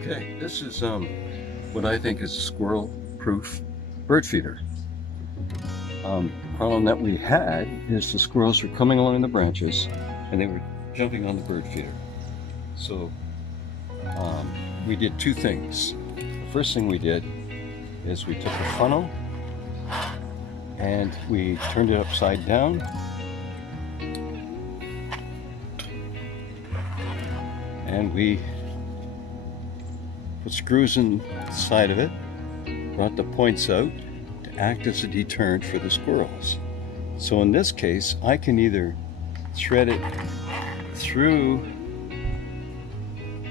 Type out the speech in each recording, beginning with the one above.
Okay, this is what I think is a squirrel-proof bird feeder. The problem that we had is the squirrels were coming along the branches and they were jumping on the bird feeder. So we did two things. The first thing we did is we took a funnel and we turned it upside down. And we put screws inside of it, brought the points out to act as a deterrent for the squirrels. So in this case, I can either thread it through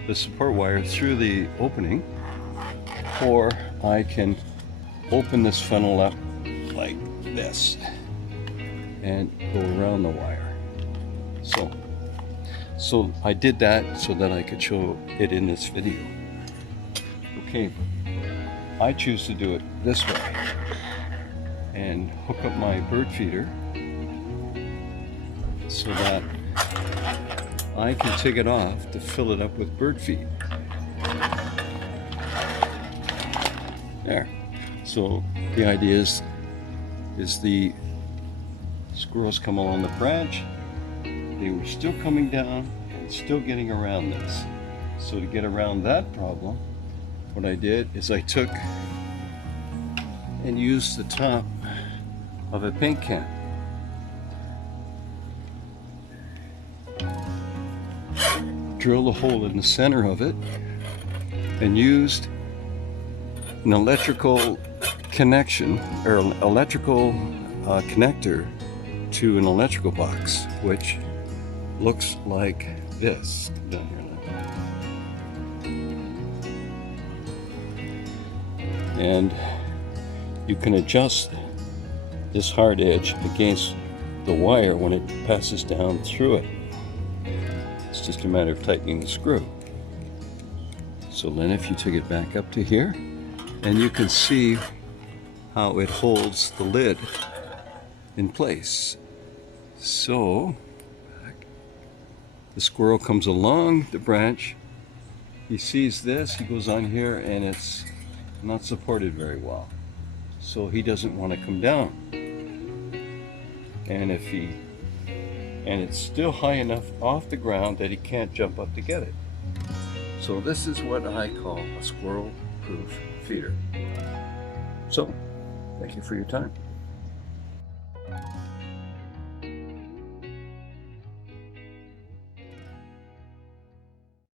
the support wire through the opening, or I can open this funnel up like this and go around the wire. So I did that so that I could show it in this video. Okay, I choose to do it this way and hook up my bird feeder so that I can take it off to fill it up with bird feed. There. So the idea is the squirrels come along the branch. They were still coming down and still getting around this. So to get around that problem, what I did is I took and used the top of a paint can. Drilled a hole in the center of it and used an electrical connection or electrical connector to an electrical box, which looks like this. Down here. And you can adjust this hard edge against the wire when it passes down through it. It's just a matter of tightening the screw. So then if you take it back up to here, and you can see how it holds the lid in place. So the squirrel comes along the branch, he sees this, he goes on here, and it's not supported very well. So he doesn't want to come down. And it's still high enough off the ground that he can't jump up to get it. So this is what I call a squirrel-proof feeder. So, thank you for your time.